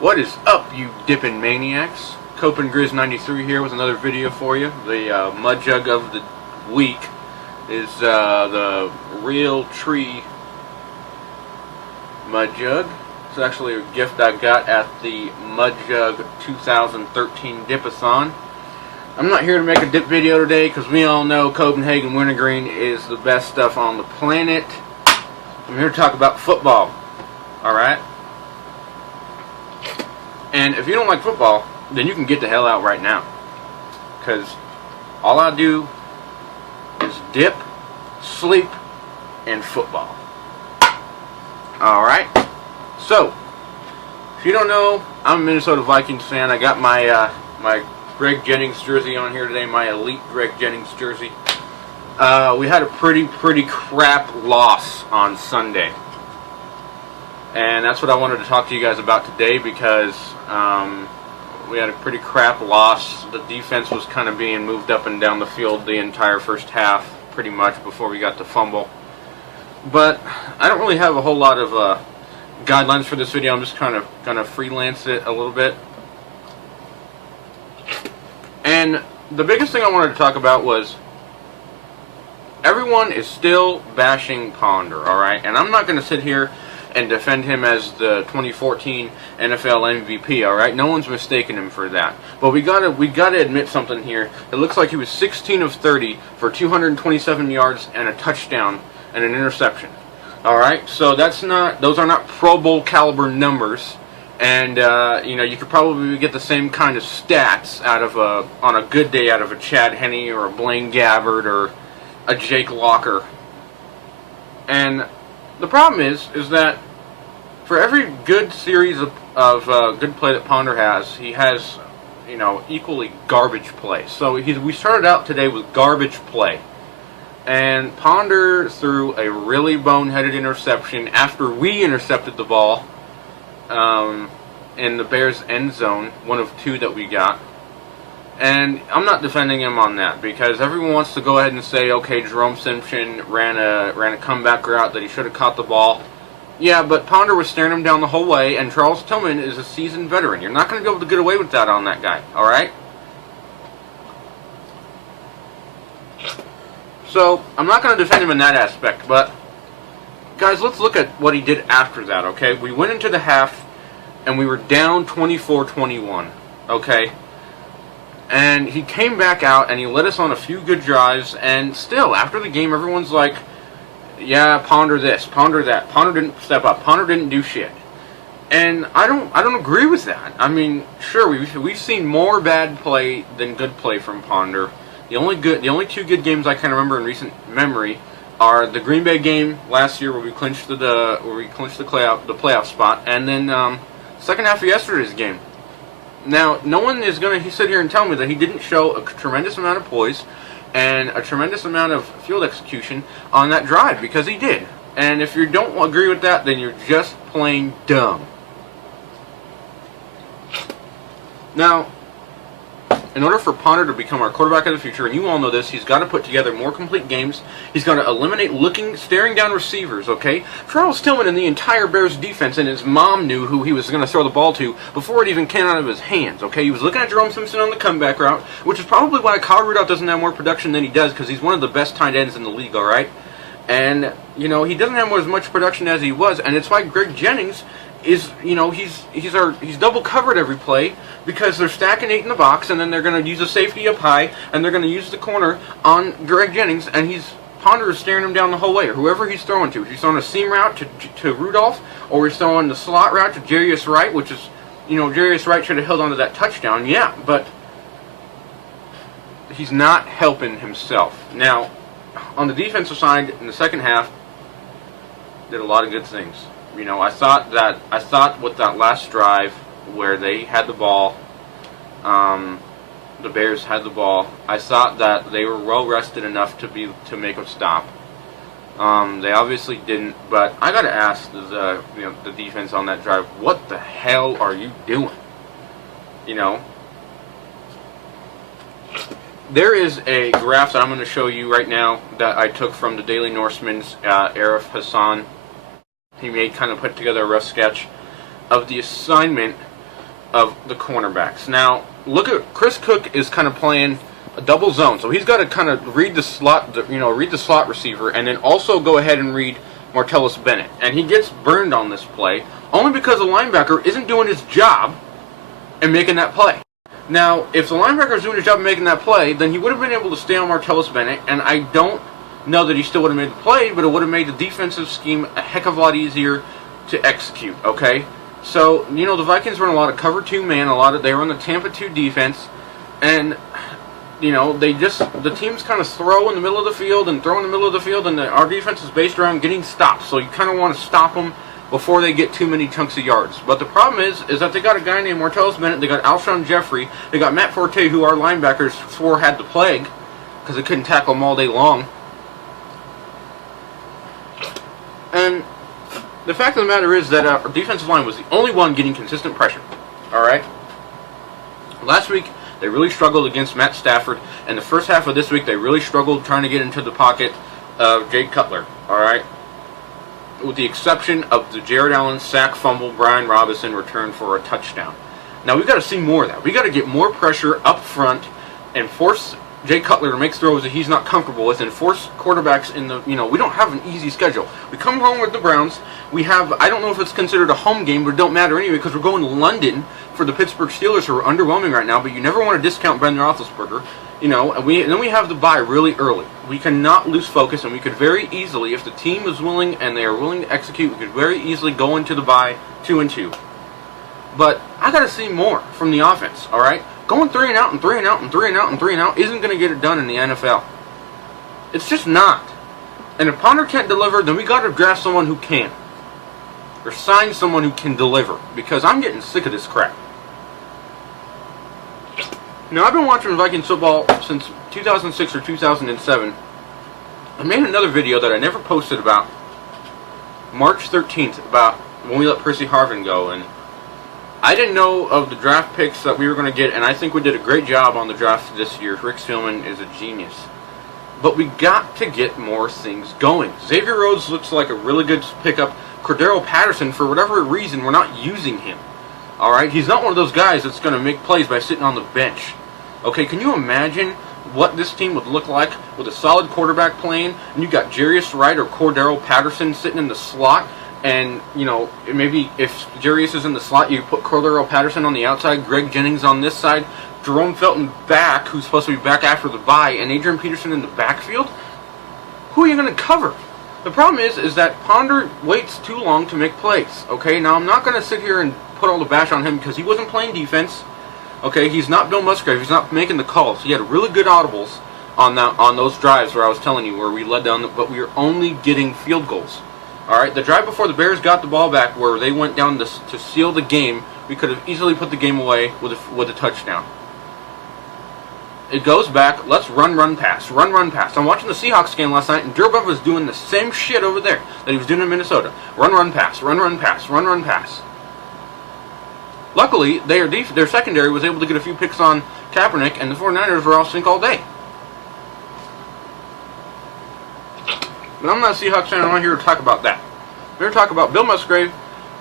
What is up, you dipping maniacs? Grizz93 here with another video for you. The mud jug of the week is the Real Tree mud jug. It's actually a gift I got at the Mud Jug 2013 Dip-a-thon. I'm not here to make a dip video today because we all know Copenhagen Wintergreen is the best stuff on the planet. I'm here to talk about football. Alright? And if you don't like football, then you can get the hell out right now. Because all I do is dip, sleep, and football. Alright? So, if you don't know, I'm a Minnesota Vikings fan. I got my my Greg Jennings jersey on here today, my elite Greg Jennings jersey. We had a pretty crap loss on Sunday. And that's what I wanted to talk to you guys about today because we had a pretty crap loss. The defense was kind of being moved up and down the field the entire first half, pretty much, before we got to fumble. But I don't really have a whole lot of guidelines for this video. I'm just kind of gonna freelance it a little bit. And the biggest thing I wanted to talk about was everyone is still bashing Ponder, alright? And I'm not going to sit here and defend him as the 2014 NFL MVP, alright? No one's mistaken him for that. But we gotta admit something here. It looks like he was 16 of 30 for 227 yards and a touchdown and an interception. Alright? So those are not Pro Bowl caliber numbers. And, you know, you could probably get the same kind of stats out of on a good day out of a Chad Henne or a Blaine Gabbert or a Jake Locker. And the problem is that for every good series of good play that Ponder has, he has, you know, equally garbage play. So we started out today with garbage play. And Ponder threw a really boneheaded interception after we intercepted the ball in the Bears' end zone, one of two that we got. And I'm not defending him on that because everyone wants to go ahead and say, okay, Jerome Simpson ran a comeback route that he should have caught the ball. Yeah, but Ponder was staring him down the whole way, and Charles Tillman is a seasoned veteran. You're not going to be able to get away with that on that guy, all right? So I'm not going to defend him in that aspect, but guys, let's look at what he did after that, okay? We went into the half, and we were down 24-21, okay? And he came back out, and he led us on a few good drives, and still, after the game, everyone's like, yeah, Ponder this, Ponder that, Ponder didn't step up, Ponder didn't do shit. And I don't agree with that. I mean, sure, we've seen more bad play than good play from Ponder. The only two good games I can remember in recent memory are the Green Bay game last year where we clinched the playoff spot, and then second half of yesterday's game. Now, no one is going to sit here and tell me that he didn't show a tremendous amount of poise and a tremendous amount of field execution on that drive, because he did. And if you don't agree with that, then you're just plain dumb. Now, in order for Ponder to become our quarterback of the future, and you all know this, he's got to put together more complete games. He's got to eliminate staring down receivers, okay? Charles Tillman and the entire Bears defense and his mom knew who he was going to throw the ball to before it even came out of his hands, okay? He was looking at Jerome Simpson on the comeback route, which is probably why Kyle Rudolph doesn't have more production than he does, because he's one of the best tight ends in the league, all right? And, you know, he doesn't have as much production as he was, and it's why Greg Jennings is, you know, he's double covered every play because they're stacking 8 in the box, and then they're going to use a safety up high, and they're going to use the corner on Greg Jennings, and Ponder is staring him down the whole way, or whoever he's throwing to. He's throwing a seam route to Rudolph, or he's throwing the slot route to Jarius Wright, which is, you know, Jarius Wright should have held onto that touchdown, yeah, but he's not helping himself. Now, on the defensive side, in the second half, did a lot of good things. You know, I thought with that last drive where they had the ball, the Bears had the ball, I thought that they were well rested enough to make a stop. They obviously didn't, but I gotta ask the defense on that drive, what the hell are you doing? You know, there is a graph that I'm going to show you right now that I took from the Daily Norseman's Arif Hassan. He kind of put together a rough sketch of the assignment of the cornerbacks. Now, look at Chris Cook is kind of playing a double zone, so he's got to kind of read the slot, read the slot receiver, and then also go ahead and read Martellus Bennett. And he gets burned on this play only because the linebacker isn't doing his job and making that play. Now, if the linebacker is doing his job and making that play, then he would have been able to stay on Martellus Bennett, and I don't know that he still would have made the play, but it would have made the defensive scheme a heck of a lot easier to execute, okay? So, the Vikings run a lot of cover 2 man, they run the Tampa 2 defense, and, the teams kind of throw in the middle of the field and throw in the middle of the field, and our defense is based around getting stops, so you kind of want to stop them before they get too many chunks of yards. But the problem is that they got a guy named Martellus Bennett, they got Alshon Jeffrey, they got Matt Forte, who our linebackers swore had the plague, because they couldn't tackle him all day long. And the fact of the matter is that our defensive line was the only one getting consistent pressure. Alright? Last week, they really struggled against Matt Stafford, and the first half of this week, they really struggled trying to get into the pocket of Jay Cutler. Alright? With the exception of the Jared Allen sack fumble, Brian Robinson returned for a touchdown. Now, we've got to see more of that. We've got to get more pressure up front and force Jay Cutler to make throws that he's not comfortable with, and force quarterbacks in the, we don't have an easy schedule. We come home with the Browns. We have, I don't know if it's considered a home game, but it don't matter anyway, because we're going to London for the Pittsburgh Steelers, who are underwhelming right now, but you never want to discount Ben Roethlisberger. And then we have the bye really early. We cannot lose focus, and we could very easily, if the team is willing and they are willing to execute, we could very easily go into the bye 2-2. But I got to see more from the offense, all right? Going 3 and out and 3 and out and 3 and out and 3 and out isn't going to get it done in the NFL. It's just not. And if Ponder can't deliver, then we got to draft someone who can. Or sign someone who can deliver. Because I'm getting sick of this crap. Now, I've been watching Vikings football since 2006 or 2007. I made another video that I never posted about March 13th, about when we let Percy Harvin go. And I didn't know of the draft picks that we were going to get, and I think we did a great job on the draft this year. Rick Spielman is a genius. But we got to get more things going. Xavier Rhodes looks like a really good pickup. Cordero Patterson, for whatever reason, we're not using him. Alright? He's not one of those guys that's going to make plays by sitting on the bench. Okay, can you imagine what this team would look like with a solid quarterback playing, and you got Jarius Wright or Cordero Patterson sitting in the slot, and, maybe if Jarius is in the slot, you put Cordero Patterson on the outside, Greg Jennings on this side, Jerome Felton back, who's supposed to be back after the bye, and Adrian Peterson in the backfield? Who are you going to cover? The problem is that Ponder waits too long to make plays, okay? Now, I'm not going to sit here and put all the bash on him because he wasn't playing defense, okay? He's not Bill Musgrave. He's not making the calls. He had really good audibles on those drives where I was telling you, where we led down, but we were only getting field goals. Alright, the drive before the Bears got the ball back, where they went down to seal the game, we could have easily put the game away with a touchdown. It goes back, let's run, pass. Run, pass. I'm watching the Seahawks game last night, and Joe Buff was doing the same shit over there that he was doing in Minnesota. Run, pass. Run, pass. Luckily, their secondary was able to get a few picks on Kaepernick, and the 49ers were off sync all day. But I'm not a Seahawks fan. I'm not here to talk about that. I'm here to talk about Bill Musgrave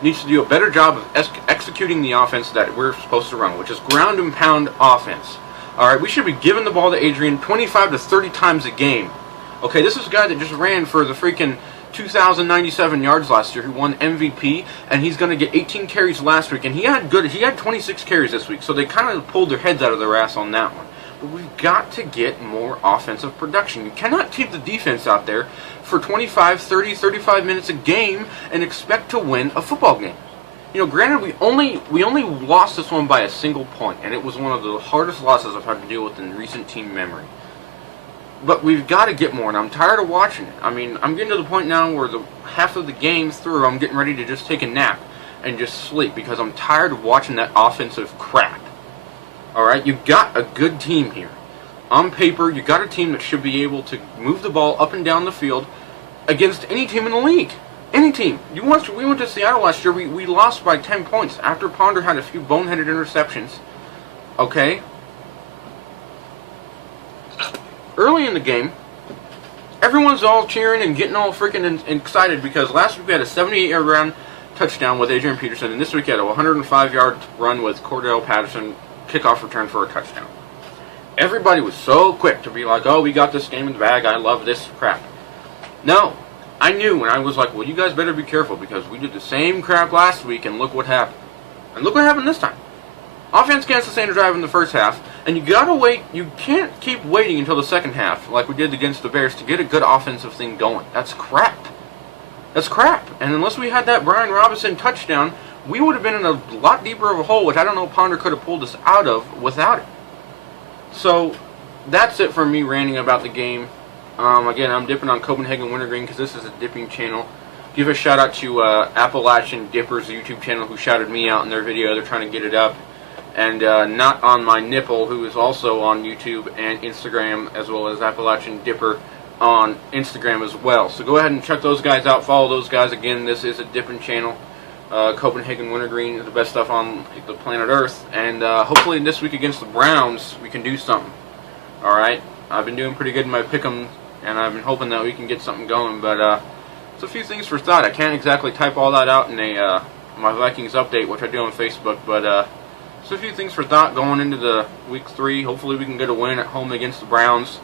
needs to do a better job of executing the offense that we're supposed to run, which is ground and pound offense. Alright, we should be giving the ball to Adrian 25 to 30 times a game. Okay, this is a guy that just ran for the freaking 2,097 yards last year, who won MVP, and he's going to get 18 carries last week, and he had 26 carries this week, so they kind of pulled their heads out of their ass on that one. But we've got to get more offensive production. You cannot keep the defense out there for 25, 30, 35 minutes a game and expect to win a football game. Granted, we only lost this one by a single point, and it was one of the hardest losses I've had to deal with in recent team memory. But we've got to get more, and I'm tired of watching it. I mean, I'm getting to the point now where the half of the game through, I'm getting ready to just take a nap and just sleep, because I'm tired of watching that offensive crap. Alright, you've got a good team here. On paper, you've got a team that should be able to move the ball up and down the field against any team in the league. Any team. We went to Seattle last year, we lost by 10 points after Ponder had a few boneheaded interceptions. Okay? Early in the game, everyone's all cheering and getting all freaking excited because last week we had a 78-yard run touchdown with Adrian Peterson, and this week he had a 105-yard run with Cordell Patterson, kickoff return for a touchdown. Everybody was so quick to be like, oh, we got this game in the bag, I love this crap. No, I knew, and I was like, well, you guys better be careful, because we did the same crap last week, and look what happened. And look what happened this time. Offense can't sustain a drive in the first half, and you gotta wait, you can't keep waiting until the second half, like we did against the Bears, to get a good offensive thing going. That's crap. That's crap. And unless we had that Brian Robinson touchdown, we would have been in a lot deeper of a hole, which I don't know Ponder could have pulled us out of without it. So, that's it for me ranting about the game. Again, I'm dipping on Copenhagen Wintergreen because this is a dipping channel. Give a shout out to Appalachian Dippers YouTube channel, who shouted me out in their video. They're trying to get it up. And Not on My Nipple, who is also on YouTube and Instagram, as well as Appalachian Dipper on Instagram as well. So go ahead and check those guys out. Follow those guys. Again, this is a dipping channel. Copenhagen Wintergreen is the best stuff on the planet Earth. And hopefully this week against the Browns, we can do something. Alright? I've been doing pretty good in my pick'em, and I've been hoping that we can get something going. But it's a few things for thought. I can't exactly type all that out in my Vikings update, which I do on Facebook. But so a few things for thought going into the week 3. Hopefully we can get a win at home against the Browns.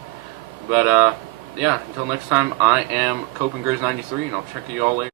But yeah, until next time, I am CopenGrizz93, and I'll check you all later.